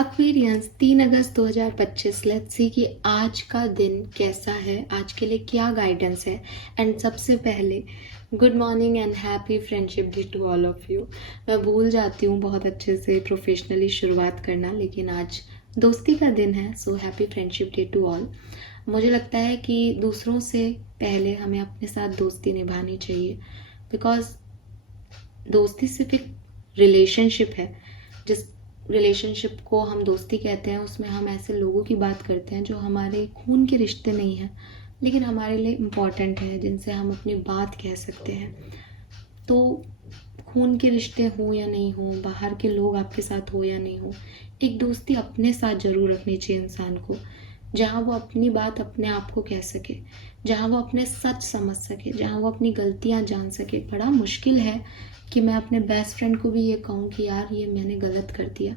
Aquarians 3 August 2025। Let's see कि आज का दिन कैसा है, आज के लिए क्या गाइडेंस है। एंड सबसे पहले good morning and happy friendship day to all of you. मैं भूल जाती हूँ बहुत अच्छे से प्रोफेशनली शुरुआत करना, लेकिन आज दोस्ती का दिन है, so happy friendship day to all. मुझे लगता है कि दूसरों से पहले हमें अपने साथ दोस्ती निभानी चाहिए, बिकॉज दोस्ती सिर्फ एक रिलेशनशिप है। जिस रिलेशनशिप को हम दोस्ती कहते हैं उसमें हम ऐसे लोगों की बात करते हैं जो हमारे खून के रिश्ते नहीं हैं, लेकिन हमारे लिए इम्पॉर्टेंट है, जिनसे हम अपनी बात कह सकते हैं। तो खून के रिश्ते हों या नहीं हों, बाहर के लोग आपके साथ हो या नहीं हो, एक दोस्ती अपने साथ ज़रूर रखनी चाहिए इंसान को, जहाँ वो अपनी बात अपने आप को कह सके, जहाँ वो अपने सच समझ सके, जहाँ वो अपनी गलतियाँ जान सके। बड़ा मुश्किल है कि मैं अपने बेस्ट फ्रेंड को भी ये कहूँ कि यार ये मैंने गलत कर दिया,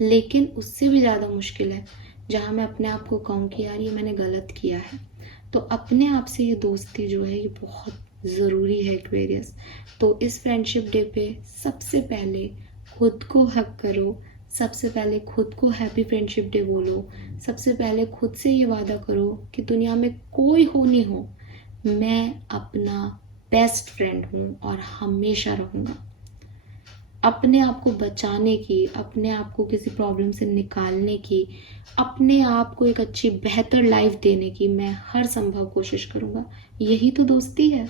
लेकिन उससे भी ज़्यादा मुश्किल है जहाँ मैं अपने आप को कहूँ कि यार ये मैंने गलत किया है। तो अपने आप से ये दोस्ती जो है ये बहुत ज़रूरी है एक्वेरियस। तो इस फ्रेंडशिप डे पे सबसे पहले खुद को हक करो, सबसे पहले खुद को हैप्पी फ्रेंडशिप डे बोलो, सबसे पहले खुद से ये वादा करो कि दुनिया में कोई हो नहीं हो, मैं अपना बेस्ट फ्रेंड हूँ और हमेशा रहूँगा। अपने आप को बचाने की, अपने आप को किसी प्रॉब्लम से निकालने की, अपने आप को एक अच्छी बेहतर लाइफ देने की मैं हर संभव कोशिश करूँगा। यही तो दोस्ती है।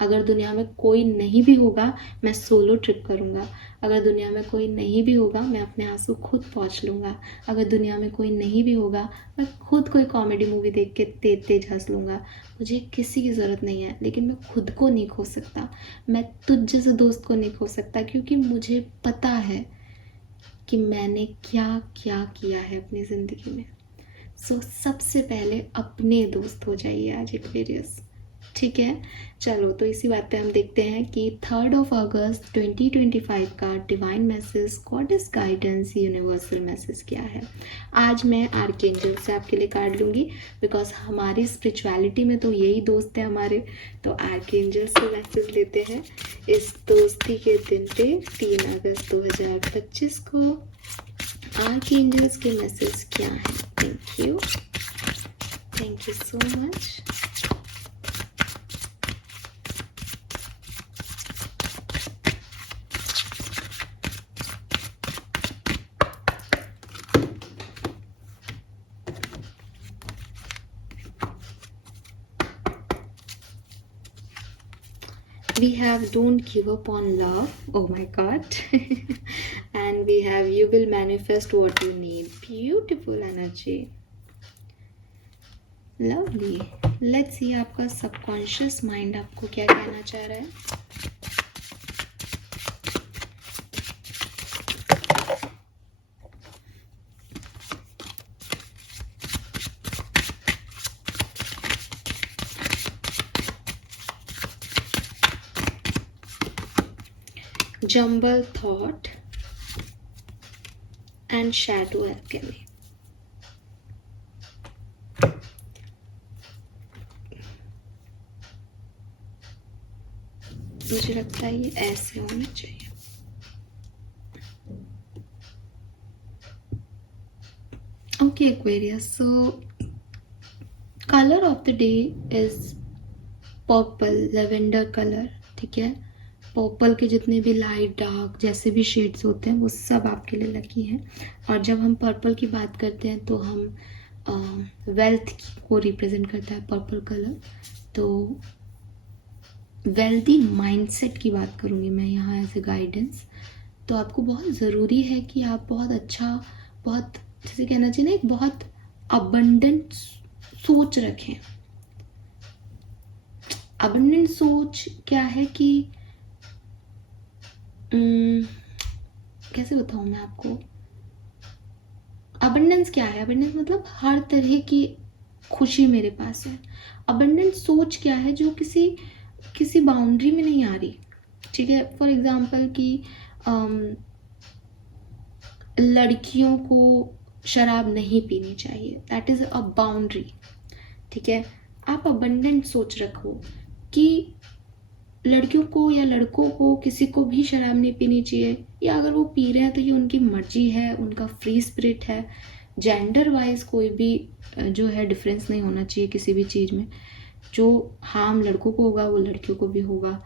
अगर दुनिया में कोई नहीं भी होगा, मैं सोलो ट्रिप करूँगा। अगर दुनिया में कोई नहीं भी होगा, मैं अपने आंसू खुद पहुँच लूँगा। अगर दुनिया में कोई नहीं भी होगा, मैं खुद कोई कॉमेडी मूवी देख के तेज तेज हंस लूँगा। मुझे किसी की ज़रूरत नहीं है, लेकिन मैं खुद को नहीं खो सकता। मैं तुझ जैसे दोस्त को नहीं खो सकता, क्योंकि मुझे पता है कि मैंने क्या क्या किया है अपनी ज़िंदगी में। सो सबसे पहले अपने दोस्त हो जाइए आज एक्वेरियस, ठीक है। चलो, तो इसी बात पे हम देखते हैं कि 3 अगस्त 2025 का divine message, goddess guidance, universal message क्या है। आज मैं आर्कएंजल से आपके लिए कार्ड लूँगी, बिकॉज हमारी स्पिरिचुअलिटी में तो यही दोस्त है हमारे। तो आर्कएंजल से मैसेज लेते हैं इस दोस्ती के दिन पे 3 अगस्त 2025 को। आर्कएंजल्स के मैसेज क्या है। Thank you so much. We have don't give up on love, oh my god. And we have you will manifest what you need. Beautiful energy, lovely. Let's see आपका सबकॉन्शियस माइंड आपको क्या कहना चाह रहा है। Jumble thought and shadow alchemy. मुझे लगता है ये ऐसे होना चाहिए। Okay Aquarius, so colour of the day is purple, lavender colour, ठीक है। पर्पल के जितने भी लाइट डार्क जैसे भी शेड्स होते हैं वो सब आपके लिए लकी हैं। और जब हम पर्पल की बात करते हैं तो हम वेल्थ को रिप्रेजेंट करता है पर्पल कलर। तो वेल्दी माइंडसेट की बात करूँगी मैं यहाँ एज ए गाइडेंस। तो आपको बहुत ज़रूरी है कि आप बहुत अच्छा, बहुत जैसे कहना चाहिए ना, एक बहुत अबंडेंट सोच रखें। अबंडेंट सोच क्या है कि कैसे बताऊँ मैं आपको। अबंडेंस क्या है? अबंडेंस मतलब हर तरह की खुशी मेरे पास है। अबंडेंट सोच क्या है? जो किसी बाउंड्री में नहीं आ रही, ठीक है। फॉर एग्जाम्पल कि लड़कियों को शराब नहीं पीनी चाहिए, दैट इज़ अ बाउंड्री, ठीक है। आप अबंडेंट सोच रखो कि लड़कियों को या लड़कों को किसी को भी शराब नहीं पीनी चाहिए, या अगर वो पी रहे हैं तो ये उनकी मर्जी है, उनका फ्री स्पिरिट है। जेंडर वाइज कोई भी जो है डिफरेंस नहीं होना चाहिए किसी भी चीज़ में। जो हार्म लड़कों को होगा वो लड़कियों को भी होगा।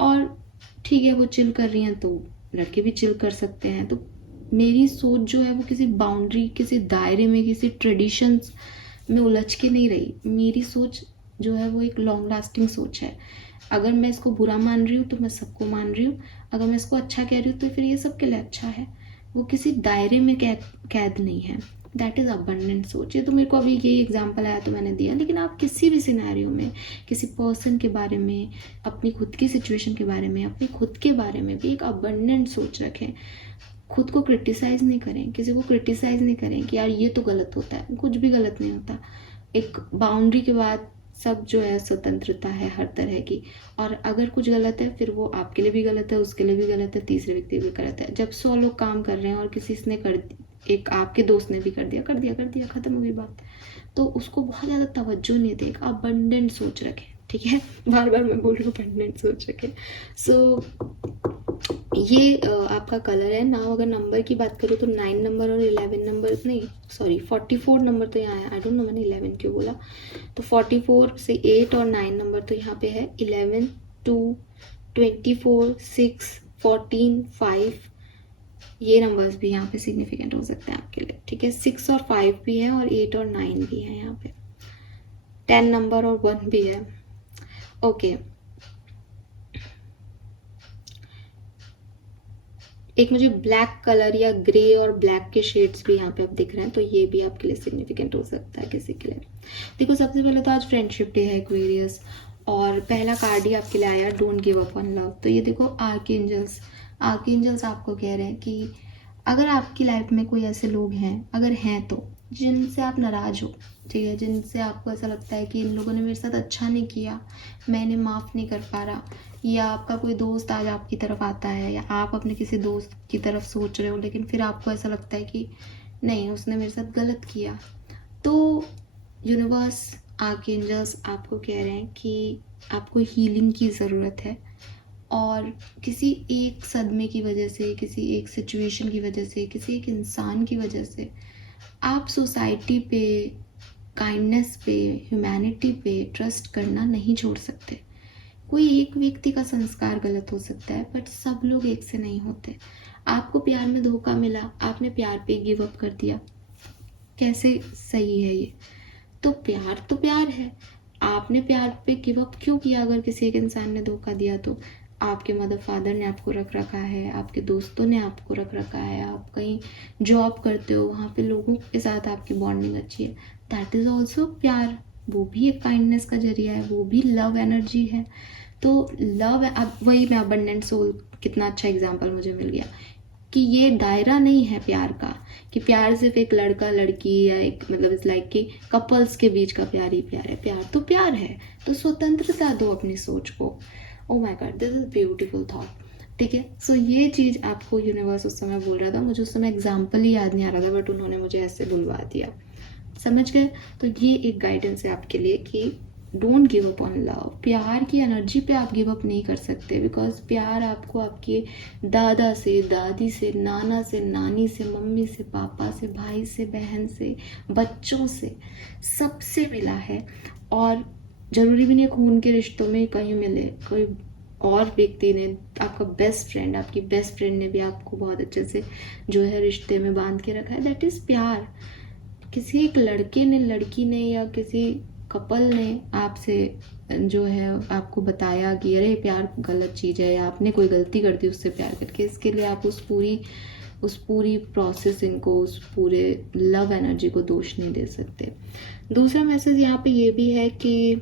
और ठीक है, वो चिल कर रही हैं तो लड़के भी चिल कर सकते हैं। तो मेरी सोच जो है वो किसी बाउंड्री, किसी दायरे में, किसी ट्रेडिशंस में उलझ के नहीं रही। मेरी सोच जो है वो एक लॉन्ग लास्टिंग सोच है। अगर मैं इसको बुरा मान रही हूँ तो मैं सबको मान रही हूँ, अगर मैं इसको अच्छा कह रही हूँ तो फिर ये सबके लिए अच्छा है। वो किसी दायरे में कैद नहीं है। दैट इज़ अबंडेंट सोच। ये तो मेरे को अभी यही एग्जाम्पल आया तो मैंने दिया, लेकिन आप किसी भी सिनेरियो में किसी पर्सन के बारे में, अपनी खुद की सिचुएशन के बारे में, अपने खुद के बारे में भी एक अबंडेंट सोच रखें। खुद को क्रिटिसाइज़ नहीं करें, किसी को क्रिटिसाइज़ नहीं करें कि यार ये तो गलत होता है। कुछ भी गलत नहीं होता। एक बाउंड्री के बाद सब जो है स्वतंत्रता है हर तरह की। और अगर कुछ गलत है फिर वो आपके लिए भी गलत है, उसके लिए भी गलत है, तीसरे व्यक्ति भी गलत है। जब 100 लोग काम कर रहे हैं और किसी ने कर, एक आपके दोस्त ने भी कर दिया खत्म हो गई बात। तो उसको बहुत ज़्यादा तवज्जो नहीं देगा। अबंडेंट सोच रखें, ठीक है। बार बार मैं बोल रही हूँ अबंडेंट सोच रखें। सो ये आपका कलर है ना। अगर नंबर की बात करूँ तो 9 नंबर और 11 नंबर, नहीं सॉरी 44 नंबर तो यहाँ है। आई डोंट नो मैंने 11 क्यों बोला। तो 44 से 8 और 9 नंबर तो यहाँ पे है 11, 2, 24, 6, 14, 5। ये नंबर्स भी यहाँ पे सिग्निफिकेंट हो सकते हैं आपके लिए, ठीक है। 6 और 5 भी है और 8 और 9 भी है यहाँ पे। 10 नंबर और 1 भी है। ओके, एक मुझे ब्लैक कलर या ग्रे और ब्लैक के शेड्स भी यहाँ पे आप दिख रहे हैं, तो ये भी आपके लिए सिग्निफिकेंट हो सकता है किसी के लिए। देखो, सबसे पहले तो आज फ्रेंडशिप डे है एक्वेरियस, और पहला कार्ड ही आपके लिए आया don't give up on love. तो ये देखो आर्कएंजल्स आपको कह रहे हैं कि अगर आपकी लाइफ में कोई ऐसे लोग हैं, अगर हैं तो, जिनसे आप नाराज़ हो, ठीक है, जिनसे आपको ऐसा लगता है कि इन लोगों ने मेरे साथ अच्छा नहीं किया, मैं इन्हें माफ़ नहीं कर पा रहा, या आपका कोई दोस्त आज आपकी तरफ आता है, या आप अपने किसी दोस्त की तरफ सोच रहे हो लेकिन फिर आपको ऐसा लगता है कि नहीं, उसने मेरे साथ गलत किया, तो यूनिवर्स, आर्कएंजल्स आपको कह रहे हैं कि आपको हीलिंग की ज़रूरत है। और किसी एक सदमे की वजह से, किसी एक सिचुएशन की वजह से, किसी एक इंसान की वजह से आप सोसाइटी पे, काइंडनेस पे, ह्यूमैनिटी पे ट्रस्ट करना नहीं छोड़ सकते। कोई एक व्यक्ति का संस्कार गलत हो सकता है, बट सब लोग एक से नहीं होते। आपको प्यार में धोखा मिला, आपने प्यार पे गिव अप कर दिया, कैसे सही है ये? तो प्यार है। आपने प्यार पे गिव अप क्यों किया? अगर किसी एक इंसान ने धोखा दिया तो आपके मदर फादर ने आपको रख रखा है, आपके दोस्तों ने आपको रख रखा है, आप कहीं जॉब करते हो, वहाँ पे लोगों के साथ आपकी बॉन्डिंग अच्छी है, दैट इज़ ऑल्सो प्यार। वो भी एक काइंडनेस का जरिया है, वो भी लव एनर्जी है। तो लव, अब वही मैं अबंडेंट सोल, कितना अच्छा एग्जाम्पल मुझे मिल गया कि ये दायरा नहीं है प्यार का, कि प्यार सिर्फ एक लड़का लड़की या एक, मतलब इट्स लाइक कि कपल्स के बीच का प्यार ही प्यार है। प्यार तो प्यार है, तो स्वतंत्रता दो अपनी सोच को। Oh my God, this is beautiful thought, ठीक है। सो ये चीज़ आपको यूनिवर्स उस समय बोल रहा था। मुझे उस समय एग्जाम्पल ही याद नहीं आ रहा था, बट उन्होंने मुझे ऐसे बुलवा दिया, समझ गए। तो ये एक गाइडेंस है आपके लिए कि don't give up on love. प्यार की एनर्जी पे आप गिव अप नहीं कर सकते, बिकॉज प्यार आपको आपके दादा से, दादी से, नाना से, नानी से, मम्मी से, पापा से, भाई से, बहन से, बच्चों से, सबसे मिला है। और ज़रूरी भी नहीं खून के रिश्तों में कहीं मिले, कोई और व्यक्ति ने, आपका बेस्ट फ्रेंड, आपकी बेस्ट फ्रेंड ने भी आपको बहुत अच्छे से जो है रिश्ते में बांध के रखा है, दैट इज़ प्यार। किसी एक लड़के ने, लड़की ने, या किसी कपल ने आपसे जो है आपको बताया कि अरे प्यार गलत चीज़ है, या आपने कोई गलती कर दी उससे प्यार करके, इसके लिए आप उस पूरी प्रोसेसिंग को, उस पूरे लव एनर्जी को दोष नहीं दे सकते। दूसरा मैसेज यहाँ पे ये भी है कि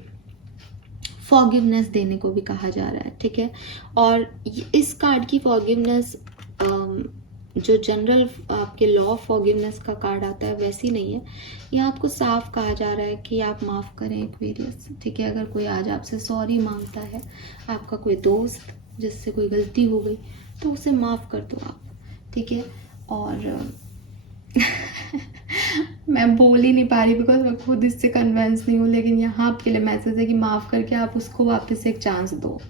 फॉरगिवनेस देने को भी कहा जा रहा है, ठीक है। और इस कार्ड की फॉरगिवनेस जो जनरल आपके लॉ ऑफ फॉरगिवनेस का कार्ड आता है वैसी नहीं है। यहाँ आपको साफ कहा जा रहा है कि आप माफ़ करें एक्वेरियस, ठीक है। अगर कोई आज आपसे सॉरी मांगता है, आपका कोई दोस्त जिससे कोई गलती हो गई, तो उसे माफ़ कर दो आप, ठीक है। और मैं बोल ही नहीं पा रही बिकॉज मैं खुद इससे कन्विंस नहीं हूँ, लेकिन यहाँ आपके लिए मैसेज है कि माफ़ करके आप उसको वापस एक चांस दो,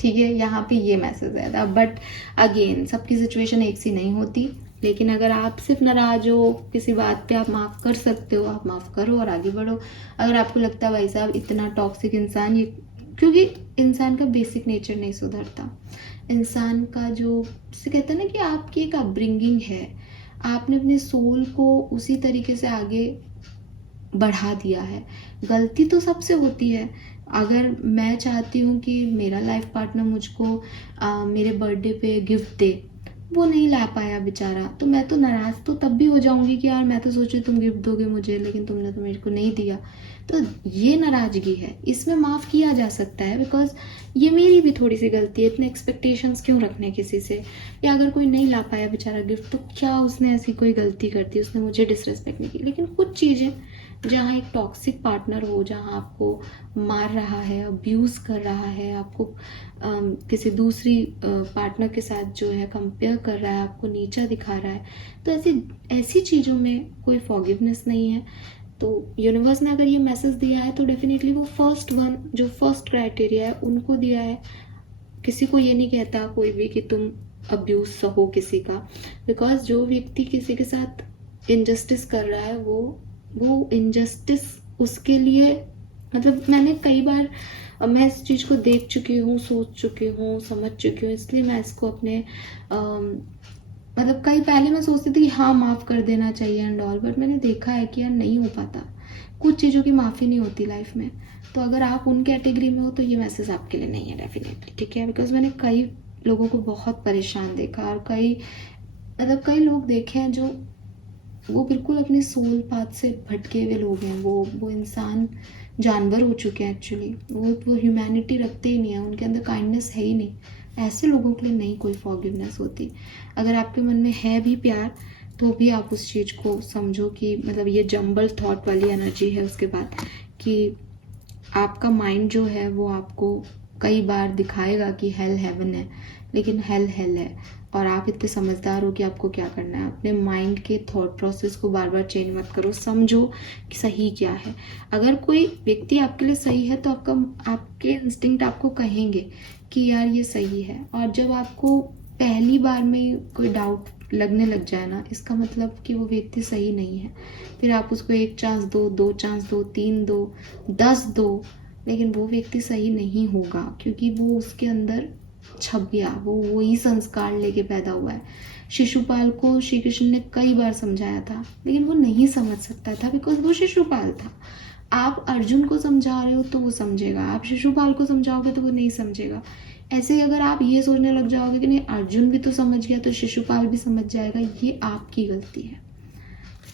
ठीक है, यहाँ पे ये मैसेज आया था। बट अगेन सबकी सिचुएशन एक सी नहीं होती, लेकिन अगर आप सिर्फ नाराज हो किसी बात पे, आप माफ़ कर सकते हो, आप माफ़ करो और आगे बढ़ो। अगर आपको लगता है भाई साहब इतना टॉक्सिक इंसान, ये क्योंकि इंसान का बेसिक नेचर नहीं सुधरता, इंसान का जो जिसे कहते हैं ना कि आपकी एक अपब्रिंगिंग है, आपने अपने सोल को उसी तरीके से आगे बढ़ा दिया है। गलती तो सबसे होती है। अगर मैं चाहती हूँ कि मेरा लाइफ पार्टनर मुझको मेरे बर्थडे पे गिफ्ट दे, वो नहीं ला पाया बेचारा, तो मैं तो नाराज़ तो तब भी हो जाऊंगी कि यार मैं तो सोची तुम गिफ्ट दोगे मुझे, लेकिन तुमने तो मेरे को नहीं दिया। तो ये नाराज़गी है, इसमें माफ़ किया जा सकता है, बिकॉज ये मेरी भी थोड़ी सी गलती है। इतने एक्सपेक्टेशंस क्यों रखने किसी से, या अगर कोई नहीं ला पाया बेचारा गिफ्ट, तो क्या उसने ऐसी कोई गलती कर दी, उसने मुझे डिसरेस्पेक्ट नहीं की। लेकिन कुछ चीज़ें जहाँ एक टॉक्सिक पार्टनर हो, जहाँ आपको मार रहा है, अब्यूज़ कर रहा है, आपको किसी दूसरी पार्टनर के साथ जो है कंपेयर कर रहा है, आपको नीचा दिखा रहा है, तो ऐसी ऐसी चीज़ों में कोई फॉरगिवनेस नहीं है। तो यूनिवर्स ने अगर ये मैसेज दिया है तो डेफिनेटली वो फर्स्ट क्राइटेरिया है उनको दिया है। किसी को ये नहीं कहता कोई भी कि तुम अब्यूज सहो किसी का, बिकॉज जो व्यक्ति किसी के साथ इनजस्टिस कर रहा है वो इनजस्टिस उसके लिए, मतलब मैंने कई बार मैं इस चीज़ को देख चुकी हूँ, सोच चुकी हूँ, समझ चुकी हूँ, इसलिए मैं इसको अपने मतलब कई पहले मैं सोचती थी कि हाँ माफ़ कर देना चाहिए एंड ऑल, बट मैंने देखा है कि यार नहीं हो पाता, कुछ चीज़ों की माफ़ी नहीं होती लाइफ में। तो अगर आप उन कैटेगरी में हो तो ये मैसेज आपके लिए नहीं है डेफिनेटली, ठीक है। बिकॉज मैंने कई लोगों को बहुत परेशान देखा, और कई लोग देखे हैं जो वो बिल्कुल अपने सोल पाथ से भटके हुए लोग हैं। वो इंसान जानवर हो चुके हैं एक्चुअली, वो ह्यूमैनिटी रखते ही नहीं है, उनके अंदर काइंडनेस है ही नहीं। ऐसे लोगों के लिए नहीं कोई फॉरगिवनेस होती। अगर आपके मन में है भी प्यार तो भी आप उस चीज़ को समझो कि मतलब ये जंबल थॉट वाली एनर्जी है उसके बाद, कि आपका माइंड जो है वो आपको कई बार दिखाएगा कि हेल हेवन है, लेकिन हेल हेल है। और आप इतने समझदार हो कि आपको क्या करना है, अपने माइंड के थॉट प्रोसेस को बार बार चेंज मत करो, समझो कि सही क्या है। अगर कोई व्यक्ति आपके लिए सही है तो आपके इंस्टिंक्ट आपको कहेंगे कि यार ये सही है। और जब आपको पहली बार में कोई डाउट लगने लग जाए ना, इसका मतलब कि वो व्यक्ति सही नहीं है। फिर आप उसको 1 चांस दो, 2 चांस दो, 3 दो, 10 दो, लेकिन वो व्यक्ति सही नहीं होगा, क्योंकि वो उसके अंदर छप गया, वो वही संस्कार लेके पैदा हुआ है। शिशुपाल को श्री कृष्ण ने कई बार समझाया था, लेकिन वो नहीं समझ सकता था, बिकॉज वो शिशुपाल था। आप अर्जुन को समझा रहे हो तो वो समझेगा, आप शिशुपाल को समझाओगे तो वो नहीं समझेगा। ऐसे ही अगर आप ये सोचने लग जाओगे कि नहीं अर्जुन भी तो समझ गया तो शिशुपाल भी समझ जाएगा, ये आपकी गलती है,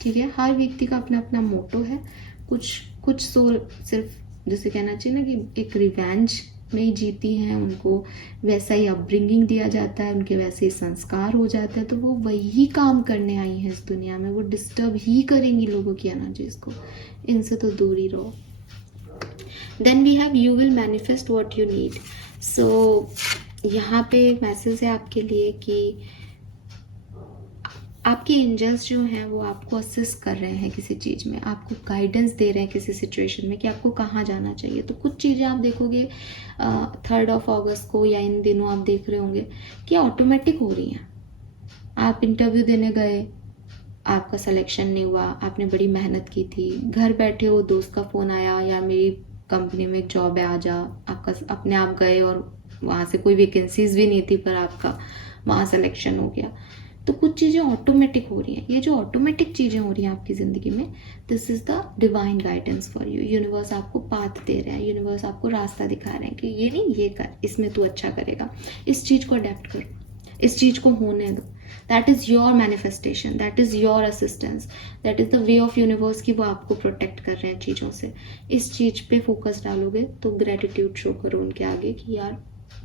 ठीक है। हर व्यक्ति का अपना अपना मोटो है। कुछ सोल सिर्फ जैसे कहना चाहिए ना कि एक रिवेंज में ही जीती हैं, उनको वैसा ही अपब्रिंगिंग दिया जाता है, उनके वैसे ही संस्कार हो जाते हैं, तो वो वही काम करने आई हैं इस दुनिया में, वो डिस्टर्ब ही करेंगी लोगों की एनर्जीज को। इनसे तो दूर ही रहो। Then we have you will manifest what you need. So यहाँ पे मैसेज है आपके लिए कि आपके एंजल्स जो हैं वो आपको असिस्ट कर रहे हैं किसी चीज़ में, आपको गाइडेंस दे रहे हैं किसी सिचुएशन में कि आपको कहाँ जाना चाहिए। तो कुछ चीज़ें आप देखोगे 3 अगस्त को या इन दिनों आप देख रहे होंगे कि ऑटोमेटिक हो रही हैं। आप इंटरव्यू देने गए, आपका सिलेक्शन नहीं हुआ, आपने बड़ी मेहनत की थी, घर बैठे हो दोस्त का फ़ोन आया या मेरी कंपनी में एक जॉब है आ जा, आपका अपने आप गए और वहाँ से कोई वैकेंसीज भी नहीं थी पर आपका वहाँ सिलेक्शन हो गया। तो कुछ चीज़ें ऑटोमेटिक हो रही हैं। ये जो ऑटोमेटिक चीज़ें हो रही हैं आपकी ज़िंदगी में, this is the divine guidance for you. Universe आपको पाथ दे रहा है, यूनिवर्स आपको रास्ता दिखा रहे हैं कि ये नहीं ये कर, इसमें तू अच्छा करेगा, इस चीज़ को अडेप्ट करो, इस चीज़ को होने दो। That is your manifestation, that is your assistance, that is the way of universe कि वो आपको प्रोटेक्ट कर रहे हैं चीज़ों से। इस चीज़ पे फोकस डालोगे तो ग्रेटिट्यूड शो करो उनके आगे कि यार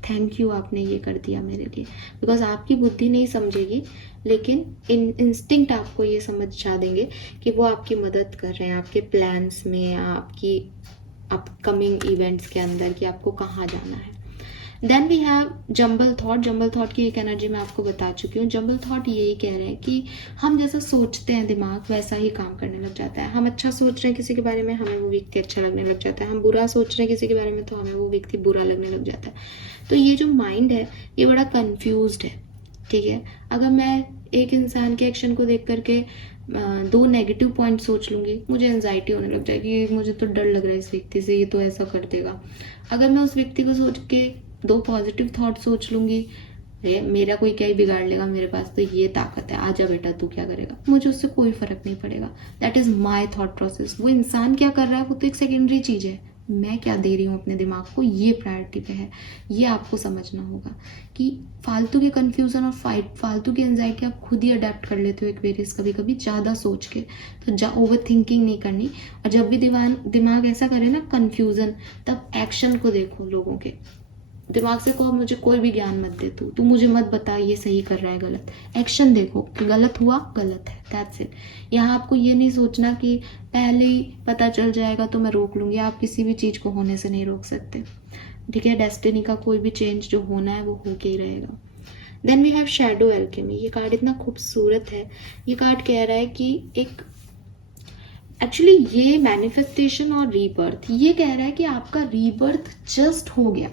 थैंक यू, आपने ये कर दिया मेरे लिए। बिकॉज आपकी बुद्धि नहीं समझेगी, लेकिन इंस्टिंक्ट आपको ये समझा देंगे कि वो आपकी मदद कर रहे हैं आपके प्लान्स में, आपकी अपकमिंग इवेंट्स के अंदर, कि आपको कहाँ जाना है। Then we have jumble thought. Jumble thought की एक एनर्जी मैं आपको बता चुकी हूँ। जंबल थॉट यही कह रहे हैं कि हम जैसा सोचते हैं दिमाग वैसा ही काम करने लग जाता है। हम अच्छा सोच रहे हैं किसी के बारे में, हमें वो व्यक्ति अच्छा लगने लग जाता है। हम बुरा सोच रहे हैं किसी के बारे में तो हमें वो व्यक्ति बुरा लगने लग जाता है। तो ये जो माइंड है ये बड़ा कन्फ्यूज्ड है, ठीक है। अगर मैं एक इंसान के एक्शन को देख करके दो नेगेटिव पॉइंट सोच लूँगी, मुझे एंजाइटी होने लग जाएगी, मुझे तो डर लग रहा है इस व्यक्ति से, ये तो ऐसा कर देगा। अगर मैं उस व्यक्ति को सोच के दो पॉजिटिव थॉट सोच लूँगी, मेरा कोई क्या ही बिगाड़ लेगा, मेरे पास तो ये ताकत है, आजा बेटा तू क्या करेगा, मुझे उससे कोई फर्क नहीं पड़ेगा। That is my thought process. वो इंसान क्या कर रहा है वो तो एक सेकेंडरी चीज़ है, मैं क्या दे रही हूँ अपने दिमाग को, ये प्रायोरिटी पे है। ये आपको समझना होगा कि फालतू के कन्फ्यूज़न और फालतू की एंजाइटी आप खुद ही अडेप्ट कर लेते हो एक वेरियस, कभी कभी ज़्यादा सोच के। तो ओवर थिंकिंग नहीं करनी। और जब भी दिमाग ऐसा करे ना कन्फ्यूज़न, तब एक्शन को देखो लोगों के। दिमाग से कहो मुझे कोई भी ज्ञान मत दे, तू मुझे मत बता ये सही कर रहा है गलत। एक्शन देखो कि गलत हुआ, गलत है, दैट्स इट। यहाँ आपको ये नहीं सोचना कि पहले ही पता चल जाएगा तो मैं रोक लूँगी। आप किसी भी चीज़ को होने से नहीं रोक सकते, ठीक है। डेस्टिनी का कोई भी चेंज जो होना है वो होके ही रहेगा। Then we have shadow alchemy. ये कार्ड इतना खूबसूरत है। ये कार्ड कह रहा है कि एक एक्चुअली ये मैनिफेस्टेशन और रीबर्थ, ये कह रहा है कि आपका रीबर्थ जस्ट हो गया।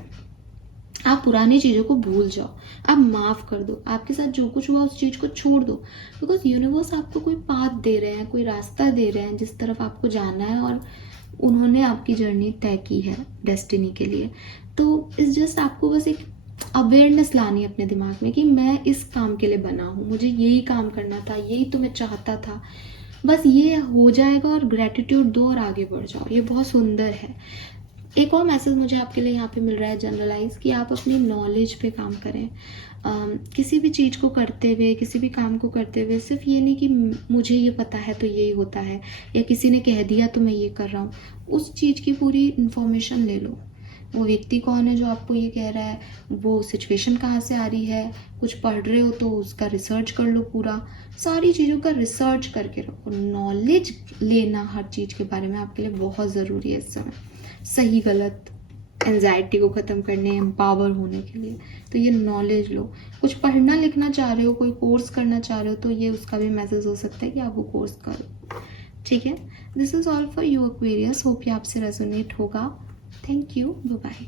आप पुरानी चीज़ों को भूल जाओ, आप माफ़ कर दो, आपके साथ जो कुछ हुआ उस चीज़ को छोड़ दो। बिकॉज यूनिवर्स आपको कोई पाथ दे रहे हैं, कोई रास्ता दे रहे हैं जिस तरफ आपको जाना है, और उन्होंने आपकी जर्नी तय की है डेस्टिनी के लिए। तो इस जस्ट आपको बस एक अवेयरनेस लानी है अपने दिमाग में कि मैं इस काम के लिए बना हूँ, मुझे यही काम करना था, यही तो मैं चाहता था, बस ये हो जाएगा। और ग्रेटिट्यूड दो और आगे बढ़ जाओ। ये बहुत सुंदर है। एक और मैसेज मुझे आपके लिए यहाँ पे मिल रहा है जनरलाइज, कि आप अपनी नॉलेज पे काम करें। किसी भी चीज़ को करते हुए, किसी भी काम को करते हुए सिर्फ ये नहीं कि मुझे ये पता है तो यही होता है, या किसी ने कह दिया तो मैं ये कर रहा हूँ। उस चीज़ की पूरी इन्फॉर्मेशन ले लो। वो व्यक्ति कौन है जो आपको ये कह रहा है, वो सिचुएशन कहाँ से आ रही है, कुछ पढ़ रहे हो तो उसका रिसर्च कर लो पूरा। सारी चीज़ों का रिसर्च करके रखो। नॉलेज लेना हर चीज़ के बारे में आपके लिए बहुत ज़रूरी है इस समय, सही गलत एंजाइटी को ख़त्म करने, एम्पावर होने के लिए। तो ये नॉलेज लो। कुछ पढ़ना लिखना चाह रहे हो, कोई कोर्स करना चाह रहे हो, तो ये उसका भी मैसेज हो सकता है कि आप वो कोर्स करो, ठीक है। This is all for you Aquarius. Hope ये आपसे रेजोनेट होगा। Thank you, bye bye.